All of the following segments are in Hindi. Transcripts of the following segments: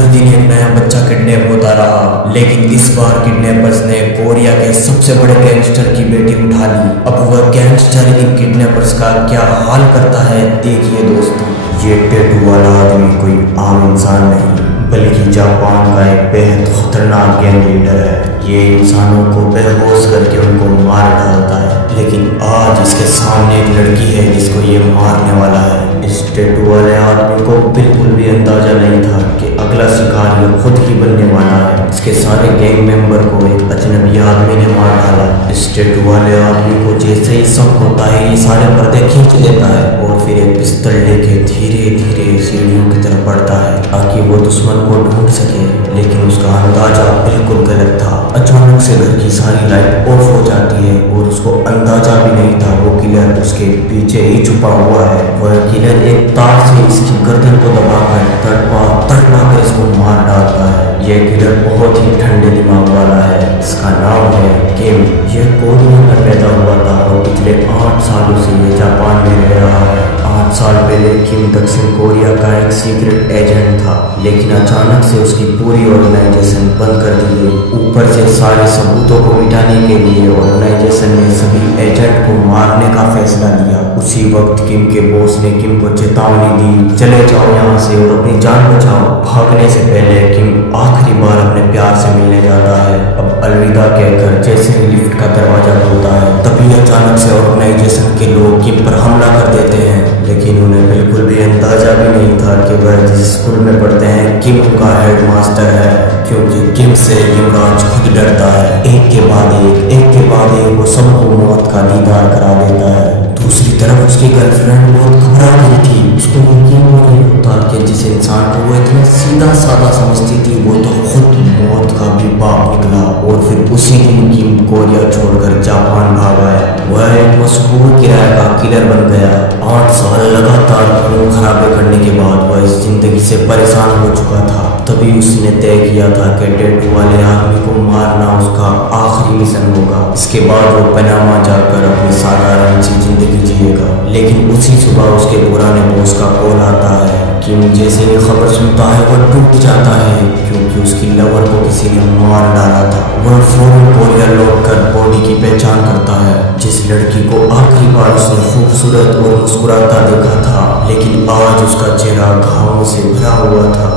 हर दिन एक नया बच्चा किडनैप होता रहा, लेकिन इस बार किडनैपर्स ने कोरिया के सबसे बड़े गैंगस्टर की बेटी उठा ली। अब वह गैंगस्टर इन किडनैपर्स का क्या हाल करता है, देखिए दोस्तों। ये टैटू वाला आदमी कोई आम इंसान नहीं, बल्कि जापान का एक बेहद खतरनाक गैंग लीडर है। ये इंसानों को बेहोश करके उनको मार डालता है, लेकिन आज इसके सामने एक लड़की है जिसको ये मारने वाला है। इस टैटू वाले आदमी को बिल्कुल भी अंदाजा नहीं था कि अगला शिकार ये खुद ही बनने वाला है। इसके सारे गैंग मेंबर को एक अजनबी आदमी ने मार डाला। इस टैटू वाले आदमी को जैसे ही शक होता है, ये सारे पर्दे खींच लेता है और फिर एक पिस्तौल लेके धीरे धीरे सीढ़ियों की तरफ बढ़ता है ताकि वो दुश्मन को ढूंढ सके। लेकिन उसका अंदाजा बिल्कुल गलत था। अचानक से घर की सारी लाइट ऑफ हो जाती है और उसको अंदाजा भी नहीं था वो किलर उसके पीछे ही छुपा हुआ है। वह किलर एक तार से इसकी गर्दन को दबाकर तड़पा कर इसको मार डालता है। यह किलर बहुत ही ठंडे दिमाग वाला है। इसका नाम है किम। यह कोरिया में पैदा हुआ था और पिछले 8 सालों से ये जापान में रह रहा है। 8 साल पहले किम दक्षिण कोरिया का एक सीक्रेट एजेंट था, लेकिन अचानक से उसकी पूरी ऑर्गेनाइजेशन बंद कर दी गई। ऊपर से सारे सबूतों को मिटाने के लिए ऑर्गेनाइजेशन ने सभी एजेंट को मारने का फैसला लिया। उसी वक्त किम के बॉस ने किम को चेतावनी दी, चले जाओ यहाँ से और अपनी जान बचाओ। भागने से पहले किम आखिरी बार अपने प्यार से मिलने जाता है। अब अलविदा कहकर जैसे ही लिफ्ट का दरवाजा खुलता है, तभी अचानक से ऑर्गेनाइजेशन के लोग किम पर हमला कर देते हैं। लेकिन उन्हें बिल्कुल भी अंदाजा भी नहीं था कि वह जिस स्कूल में पढ़ते हैं किम उनका हेडमास्टर है, क्योंकि किम से युवराज खुद डरता है। एक के बाद एक वो सबको मौत का दीदार करा देता है। दूसरी तरफ उसकी गर्लफ्रेंड बहुत घबरा गई थी। उसको यकीन नहीं होता कि जिस इंसान को वो इतना सीधा साधा समझती थी वो तो खुद मौत का भी बाप निकला। और फिर उसी दिन किम कोरिया छोड़कर जापान भागा है। वह एक मशहूर किराए का किलर बन गया। 8 साल लगातार खून खराबे करने के बाद वह इस जिंदगी से परेशान हो चुका था। तभी उसने तय किया था कि टैटू वाले आदमी को मारना उसका आखिरी मिशन होगा। इसके बाद वो पनामा जाकर अपनी साधारण सी जिंदगी जिएगा। लेकिन उसी सुबह उसके पुराने बॉस का कॉल आता है। किम जैसे ही खबर सुनता है वह टूट जाता है, क्योंकि उसकी लवर को किसी ने मार डाला था। वह फौरन कोरिया लौटकर बॉडी की पहचान करता है। जिस लड़की को आखिरी बार उसने खूबसूरत और मुस्कुराता देखा था, लेकिन आज उसका चेहरा घावों से भरा हुआ था।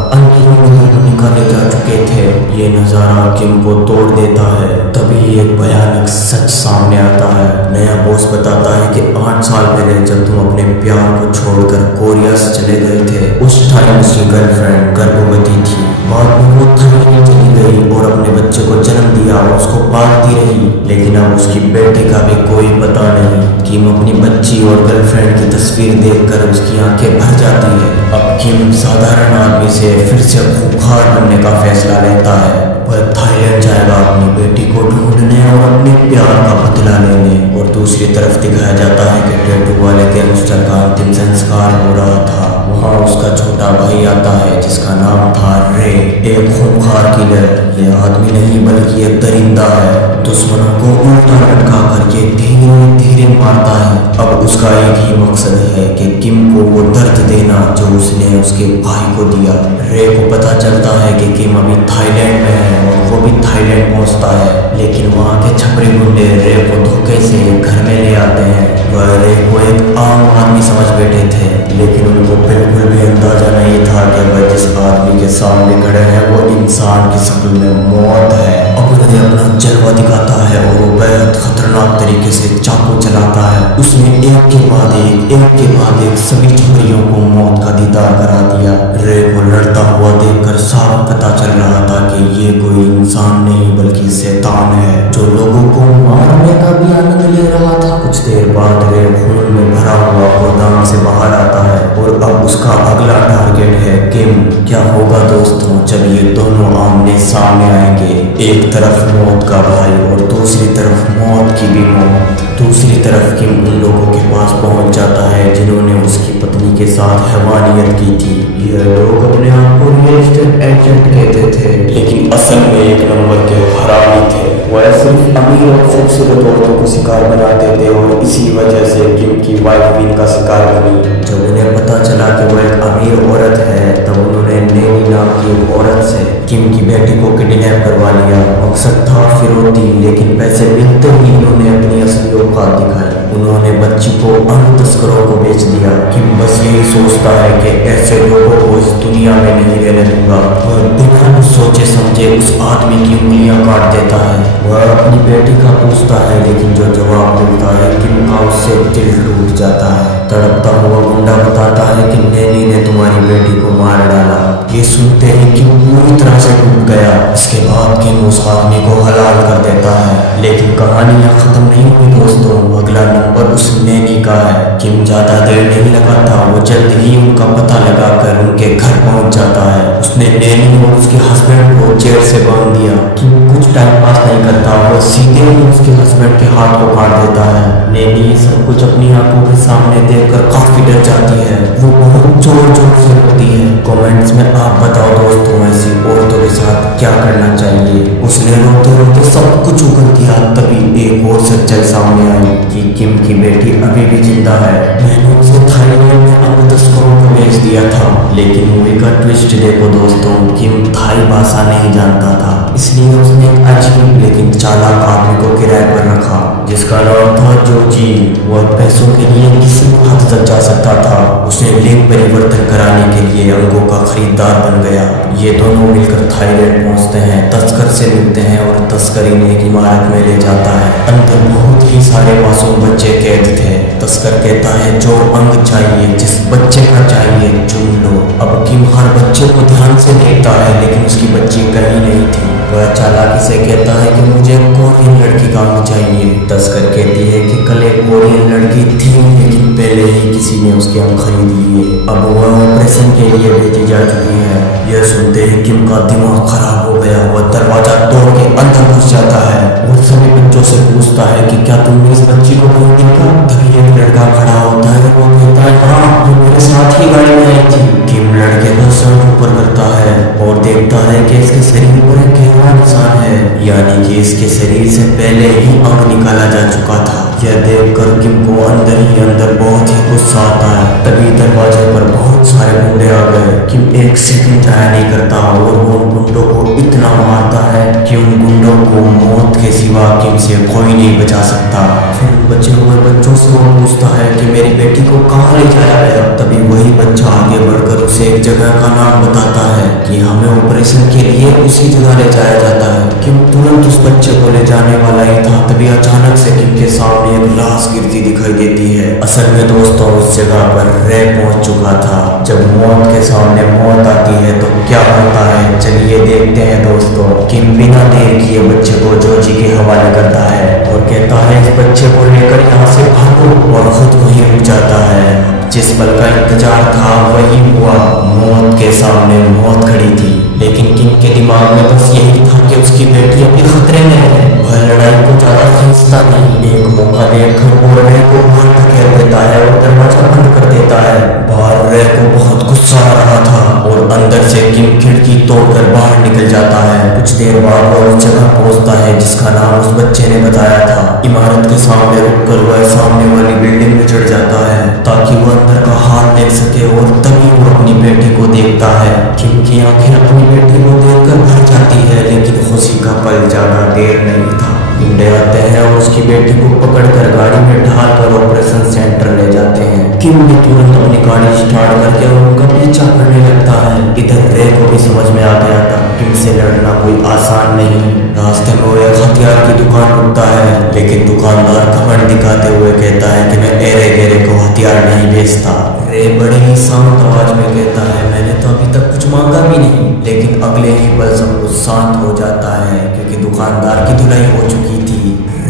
निकाले जा चुके थे। ये नजारा किम को तोड़ देता है। तभी एक भयानक सच सामने आता है। नया बॉस बताता है कि 8 साल पहले जब तुम अपने प्यार को छोड़कर कोरिया से चले गए थे, उस टाइम उसकी गर्लफ्रेंड गर्भवती थी। बाद में वो थाईलैंड चली गई और अपने बच्चे को जन्म दिया और उसको पालती रही। लेकिन अब उसकी बेटे का भी कोई पता नहीं। किम अपनी बच्ची और गर्लफ्रेंड की तस्वीर देखकर उसकी आंखें भर जाती है। अब किम साधारण आदमी से फिर से खूंखार बनने का फैसला लेता है। वह थाईलैंड जाएगा अपनी बेटी को ढूंढने और अपने प्यार का बदला लेने। और दूसरी तरफ दिखाया जाता है कि टैटू वाले गैंगस्टर का अंतिम संस्कार हो रहा था। वहाँ उसका छोटा भाई आता है जिसका नाम था रे, एक खूंखार किलर। यह आदमी नहीं बल्कि एक दरिंदा है। दुश्मनों को उल्टा लटका कर ये धीरे धीरे मारता है। अब उसका एक ही मकसद है कि किम को वो दर्द देना जो उसने उसके भाई को दिया। रे को पता चलता है कि किम अभी थाईलैंड में है और वो भी थाईलैंड पहुंचता है। लेकिन वहाँ के छपरी गुंडे रे को धोखे से घर में ले आते हैं। वह रे को एक आम आदमी समझ बैठे थे, लेकिन उनको बिल्कुल भी अंदाजा नहीं था कि वह जिस आदमी के सामने खड़े हैं वो इंसान की शक्ल में मौत है। अब उन्हें अपना जलवा दिखाता है और वो बेहद खतरनाक तरीके से चाकू चलाता है। उसने एक के बाद एक सभी छपरियों को मौत का दीदार करा दिया। रे को लड़ता हुआ देखकर साफ पता चल रहा था कि ये कोई इंसान नहीं बल्कि शैतान है जो लोगों को मारने का भी आनंद ले रहा था। कुछ देर बाद रे खून में भरा हुआ गोदाम से बाहर आता है और अब उसका अगला टारगेट है किम। क्या होगा दोस्तों जब ये दोनों आमने सामने आएंगे? एक तरफ मौत का भाई और दूसरी तरफ मौत की भी मौत। दूसरी तरफ किम उन लोगों के पास पहुंच जाता है जिन्होंने उसकी पत्नी के साथ हैवानियत की थी। यह लोग अपने आप को रियल एस्टेट एजेंट कहते थे, लेकिन असल में एक नंबर के हरामी थे। वो सिर्फ अमीर और खूबसूरत औरतों को शिकार बनाते थे और इसी वजह से किम की वाइफ भी इनका शिकार बनी। जब उन्हें पता चला कि वो एक अमीर औरत है तब उन्होंने नेनी नाम की एक औरत से किम की बेटी को किडनैप करवा लिया। मकसद था फिरौती, लेकिन पैसे मिलते ही उन्होंने अपनी असली औकात दिखाई। उन्होंने बच्ची को अन्य तस्करों को बेच दिया। किम बस यही सोचता है कि ऐसे लोगों को इस दुनिया में नहीं रहने दूंगा और बिना कुछ सोचे समझे उस आदमी की उंगलियां काट देता है। वह अपनी बेटी का पूछता है, लेकिन जो जवाब मिलता है किम का उससे दिल टूट जाता है। तड़पता हुआ गुंडा बताता है कि नैनी ने तुम्हारी बेटी को मार डाला। ये सुनते ही किम पूरी तरह से टूट गया। इसके बाद किम उस आदमी को हलाल कर देता है। लेकिन कहानी यहाँ खत्म नहीं हुई दोस्तों, अगला नंबर उस नैनी का है। किम ज्यादा देर नहीं लगाता, वो जल्द ही उनका पता लगाकर उनके घर पहुंच जाता है। उसने नैनी और उसके हस्बैंड को जेल से बांध दिया। किम कुछ टाइम पास नहीं करता, वो सीधे ही उसके हस्बैंड के हाथ को काट देता है। नैनी सब कुछ अपनी आंखों के सामने देखकर काफी डर जाती है। वो बहुत जोर जोर से रोती है। कमेंट्स में आप बताओ दोस्तों, ऐसी औरतों के साथ क्या करना चाहिए। उसने रोते रोते सब कुछ उगल दिया, तभी एक और सच्चाई सामने आई कि किम की बेटी अभी भी जिंदा है। मैंने उसे थाईलैंड में अन्य तस्करों को भेज दिया था। लेकिन मूवी का ट्विस्ट देखो दोस्तों, किम थाई भाषा नहीं जानता था, इसलिए उसने एक अजीब लेकिन चालाक आदमी को किराए पर रखा जिसका नाम था जोजी। वह पैसों के लिए किसी भी हद तक जा सकता था। उसने लिंग परिवर्तन कराने के लिए अंगों का खरीदार बन गया। ये दोनों मिलकर थाईलैंड पहुंचते हैं, तस्कर से मिलते हैं और तस्कर इन्हें एक इमारत में ले जाता है। अंदर बहुत ही सारे मासूम बच्चे कैद थे। तस्कर कहता है जो अंग चाहिए, जिस बच्चे का चाहिए चुन लो। अब किम हर बच्चे को ध्यान से देखता है, लेकिन उसकी बच्ची कहीं नहीं थी। वह चालाकी से कहता है कि मुझे कोरियन लड़की का अंग चाहिए। तस्कर कहती है कि कल एक कोरियन लड़की थी, लेकिन पहले ही किसी ने उसके अंग खरीद लिए। अब वह ऑपरेशन के लिए भेजी जा चुकी है। यह सुनते ही किम का दिमाग खराब हो गया। वह दरवाजा तोड़ के अंदर घुस जाता है और सभी बच्चों से पूछता है कि क्या तुमने इस बच्ची को कहीं देखा। तभी एक लड़का खड़ा होता है। वो कहता है हाँ, ये मेरे साथ ही गाड़ी में आई थी। किम लड़के का सर ऊपर करता है और देखता है कि इसके शरीर पर एक गहरा निशान है, यानी कि इसके शरीर से पहले ही अंग निकाला जा चुका था। यह देखकर किम को अंदर ही अंदर बहुत ही गुस्सा आता है। तभी दरवाजे पर बहुत सारे गुंडे आ गए। किम एक सेकंड जाया नहीं करता और वो उन गुंडों को इतना मारता है कि उन गुंडों को मौत के सिवा किम से कोई नहीं बचा सकता। फिर बचे हुए बच्चों से वो पूछता है कि मेरी बेटी को कहाँ ले जाया गया। तभी वही बच्चा आगे बढ़कर उसे एक जगह का नाम बताता है कि हमें ऑपरेशन के लिए उसी जगह ले जाया जाता है। किम तुरंत उस बच्चे को ले जाने वाला ही था, तभी अचानक से किम के सामने एक लाश गिरती दिखाई देती है। असल में दोस्तों उस जगह पर रे पहुंच चुका था। जब मौत के सामने मौत आती है तो क्या होता है, चलिए देखते हैं दोस्तों। किम बिना देर किए बच्चे को जोजी के हवाले करता है और कहता है इस बच्चे को लेकर यहाँ से भागो, और खुद वहीं रुक जाता है। जिस पल का इंतजार था वही हुआ। मौत के सामने मौत खड़ी थी, लेकिन किम के दिमाग में बस यही था कि उसकी बेटी अभी खतरे में है। वह लड़ाई को ज्यादा खींचता नहीं। एक मौका देखकर वो रे को बाहर धकेल देता है और दरवाजा बंद कर देता है। बाहर रे को बहुत गुस्सा आ रहा था और अंदर से किम खिड़की तोड़कर बाहर निकल जाता है। कुछ देर बाद वो उस जगह पहुंचता है जिसका नाम उस बच्चे ने बताया था। इमारत के सामने रुककर वह सामने वाली बिल्डिंग में चढ़ जाता है ताकि वह अंदर का हाल देख सके और तभी वो अपनी बेटी को देखता है। किम की आंखें अपनी बेटी को देखकर भर जाती है, लेकिन खुशी का पल ज्यादा देर नहीं था। गुंडे आते हैं और उसकी बेटी को पकड़कर गाड़ी में ढालकर ऑपरेशन सेंटर ले जाते हैं। किम भी तुरंत अपनी गाड़ी स्टार्ट करके उनका पीछा करने लगता है। इधर रे को भी समझ में आ गया था किम से लड़ना कोई आसान नहीं। रास्ते में वो एक हथियार की दुकान रुकता है, लेकिन दुकानदार घमंड दिखाते हुए कहता है कि मैं एरे गेरे को हथियार नहीं बेचता। रे बड़े ही शांत आवाज में कहता है मैंने तो अभी तक कुछ मांगा भी नहीं। लेकिन अगले ही पल सब कुछ शांत हो जाता है क्योंकि दुकानदार की धुलाई हो चुकी थी।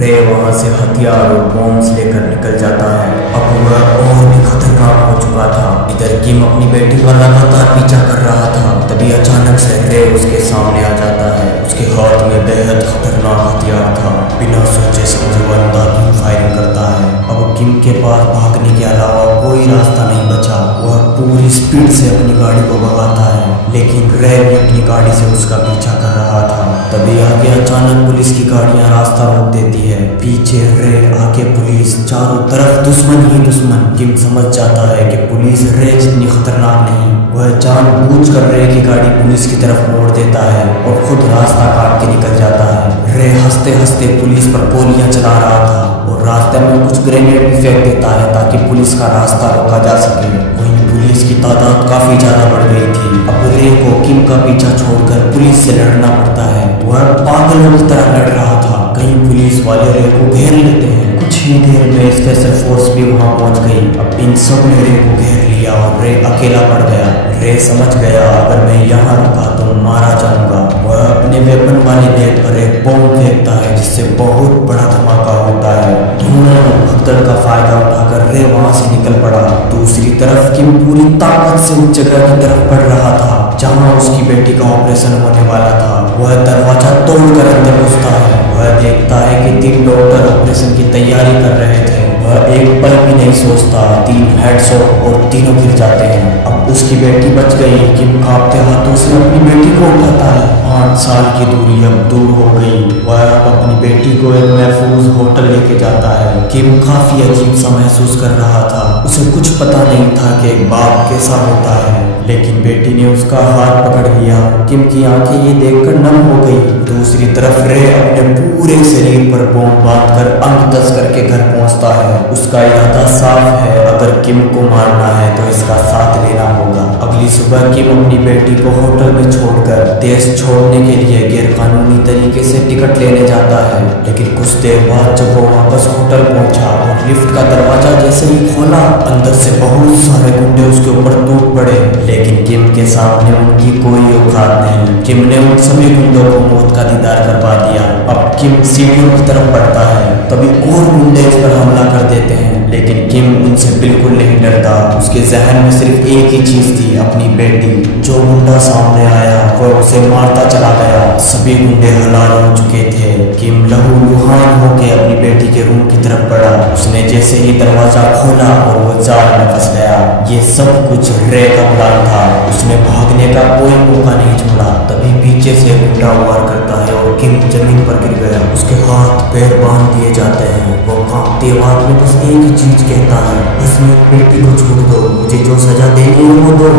रे वहां से हथियार और बॉम्ब्स लेकर निकल जाता है। अब वह और भी खतरनाक हो चुका था। इधर किम अपनी बेटी का लगातार पीछा कर रहा था, तभी अचानक से रे उसके सामने आ जाता है। उसके हाथ में बेहद खतरनाक हथियार था। बिना सोचे समझे वो अंधाधुंध फायरिंग करता है। अब किम के पास भागने के अलावा कोई रास्ता नहीं बचा। वह पूरी स्पीड से अपनी गाड़ी को भगाता है, लेकिन रे भी अपनी गाड़ी से उसका पीछा कर रहा था। तभी आगे अचानक पुलिस की गाड़ियां रास्ता रोक देती है। पीछे रे, आगे पुलिस, चारों तरफ दुश्मन ही दुश्मन। किम समझ जाता है कि पुलिस रे जितनी खतरनाक नहीं। वह जानबूझकर रे की गाड़ी पुलिस की तरफ मोड़ देता है और खुद रास्ता काट के निकल जाता है। रे हंसते हंसते पुलिस पर गोलियां चला रहा था और रास्ते में कुछ ग्रेनेड भी फेंक देता है ताकि पुलिस का रास्ता रोका जा सके। वहीं पुलिस की तादाद काफी ज्यादा बढ़ गई थी। अब रे को किम का पीछा छोड़कर पुलिस से लड़ना पड़ता है। वह पागलों की तरह लड़ रहा था। कहीं पुलिस वाले रे को घेर लेते हैं। कुछ ही देर में स्पेशल फोर्स भी वहां पहुंच गई। अब इन सब ने रे को घेर लिया और रे अकेला पड़ गया। रे समझ गया अगर मैं यहाँ रुका तो मारा जाऊंगा। वह अपने वेपन वाली बैग पर एक बॉम्ब फेंकता है जिससे बहुत बड़ा धमाका होता है। दोनों भगदड़ का फायदा उठाकर रे वहां से निकल पड़ा। दूसरी तरफ किम पूरी ताकत से उस जगह की तरफ बढ़ रहा था जहां उसकी बेटी का ऑपरेशन होने वाला था। वह दरवाजा तोड़कर अंदर घुसता है। वह देखता है कि 3 डॉक्टर ऑपरेशन की तैयारी कर रहे थे। वह एक पल भी नहीं सोचता, 3 हेडशॉट और तीनों गिर जाते हैं। अब उसकी बेटी बच गई। किम कांपते हाथों से अपनी बेटी को उठाता है। 5 साल की दूरी अब दूर हो गई। वह अब अपनी बेटी को एक महफूज होटल लेके जाता है। किम काफी अजीब सा महसूस कर रहा था। उसे कुछ पता नहीं था कि एक बाप कैसा होता है, लेकिन बेटी ने उसका हाथ पकड़ लिया। किम की आंखें ये देखकर नम हो गई। दूसरी तरफ रे अपने पूरे शरीर पर बॉम्ब बांधकर अंग दस करके घर पहुंचता है। उसका इरादा साफ है, अगर किम को मारना है तो इसका साथ लेना होगा। अगली सुबह किम अपनी बेटी को होटल में छोड़कर देश छोड़ने के लिए गैरकानूनी तरीके से टिकट लेने जाता है। लेकिन कुछ देर बाद जब वो वापस होटल पहुंचा और लिफ्ट का दरवाजा जैसे ही खोला, अंदर से बहुत सारे गुंडे उसके ऊपर टूट पड़े। लेकिन किम के सामने उनकी कोई औकात नहीं। किम ने उन सभी गुंडों को मौत का दीदार करवा दिया। अब किम सीढ़ियों की तरफ बढ़ता है, तभी और गुंडे उस पर हमला कर देते हैं। लेकिन किम उनसे बिल्कुल नहीं डरता। उसके जहन में सिर्फ एक ही चीज थी, अपनी बेटी। जो गुंडा सामने आया वह उसे मारता चला गया। सभी गुंडे हलाल हो चुके थे। किम लहूलुहान होकर अपनी बेटी के रूम की तरफ बढ़ा। उसने जैसे ही दरवाजा खोला और वो जाल में फंस गया। ये सब कुछ रे का प्लान था। उसने भागने का कोई मौका नहीं छोड़ा। तभी पीछे से गुंडा वार करता है और किम जमीन पर गिर गया। उसके हाथ पैर बांध दिए जाते हैं। वो कांपती आवाज में बस एक ही चीज कहता है, बस मेरी बेटी को छोड़ दो, मुझे जो सजा देनी है वो दो।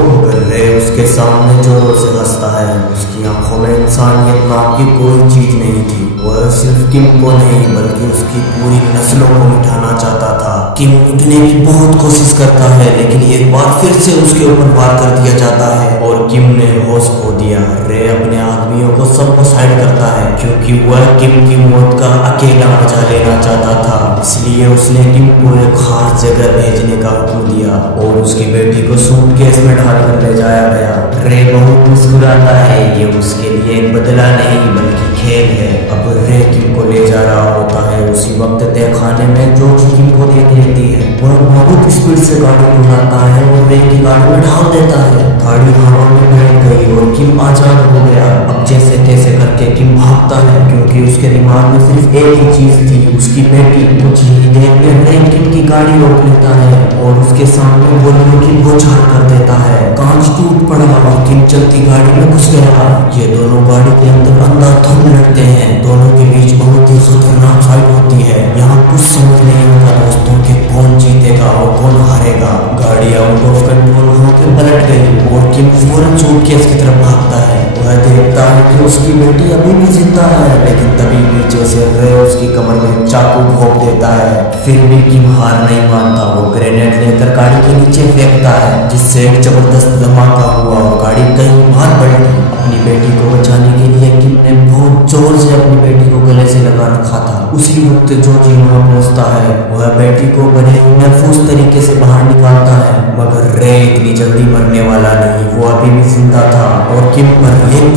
रे उसके सामने जोरों से हंसता है। उसकी आंखों में इंसानियत नाम की कोई चीज नहीं थी। वह सिर्फ किम को नहीं बल्कि उसकी पूरी नस्लों को मिटाना चाहता था। किम उठने की बहुत कोशिश करता है, लेकिन एक बार फिर से उसके ऊपर वार कर दिया जाता है और किम ने होश खो दिया। रे अपने आदमियों को सबको साइड करता है क्योंकि वह किम की मौत का अकेला मजा लेना चाहता था। इसलिए उसने किम को एक खास जगह भेजने का हुक्म दिया और उसकी बेटी को सूटकेस में डालकर ले जाया गया। रे बहुत मुस्कुराता है। ये उसके लिए एक बदला नहीं बल्कि खेल है। अब रे किम को ले जा रहा होता है। उसी वक्त तहखाने में जो किम को देख लेती है। वह बहुत स्पीड से गाड़ी उड़ाता है और रे की गाड़ी में ढाल देता है। गाड़ी हवा में बैठ गई और किम आजाद हो गया। अब जैसे तैसे करके किम भागता है क्योंकि उसके दिमाग में सिर्फ एक ही चीज थी, उसकी बेटी। कुछ ही देर में रे किम की गाड़ी रोक लेता है और उसके सामने गोलियों की बौछार कर देता है। कांच टूट पड़ा और किम चलती गाड़ी में घुस गया। ये दोनों गाड़ी के अंदर अंधाधुंध लड़ते हैं। दोनों के बीच बहुत ही खतरनाक फाइट होती है। यहाँ कुछ समझ नहीं आता दोस्तों कि कौन जीतेगा और कौन हारेगा। गाड़ी आउट ऑफ कंट्रोल होकर पलट गई और किम फौरन सूटकेस की तरफ भागता है। वह देखता है कि उसकी बेटी अभी भी जिंदा है, लेकिन तभी पीछे से रे उसकी कमर में चाकू घोंप देता है। फिर भी किम हार नहीं मानता। वो ग्रेनेड लेकर गाड़ी के नीचे फेंकता है जिससे एक जबरदस्त धमाका हुआ और गाड़ी कहीं बाहर पलटी। अपनी बेटी को बचाने के लिए किम ने बहुत जोर से अपनी बेटी को गले से लगा रखा था। उसी वक्त जो जी वहां पहुंचता है वह बेटी को बड़े महफूज तरीके से बाहर निकालता है, मगर रे इतनी जल्दी मरने वाला नहीं। वो अभी भी जिंदा था और किम पर एक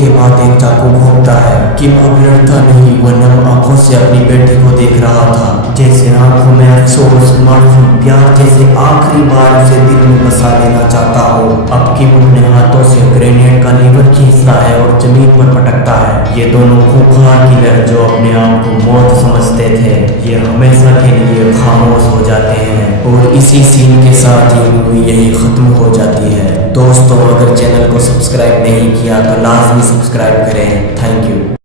के बाद एक चाकू घोंपता है। किम अब लड़ता नहीं, वह नम आंखों से अपनी बेटी को देख रहा था, जैसे आंखों में अफसोस, माफी, प्यार जैसे आखिरी बार उसे दिल में बसा लेना चाहता हो। अब किम अपने हाथों से ग्रेनेड का लीवर खींचता है और जमीन पर पटकता है। ये दोनों खूंखार किलर जो अपने आप को मौत समझते थे, ये हमेशा के लिए खामोश हो जाते हैं और इसी सीन के साथ ये मूवी यही खत्म हो जाती है। दोस्तों अगर चैनल को सब्सक्राइब नहीं किया तो लाजमी सब्सक्राइब करें। Thank you.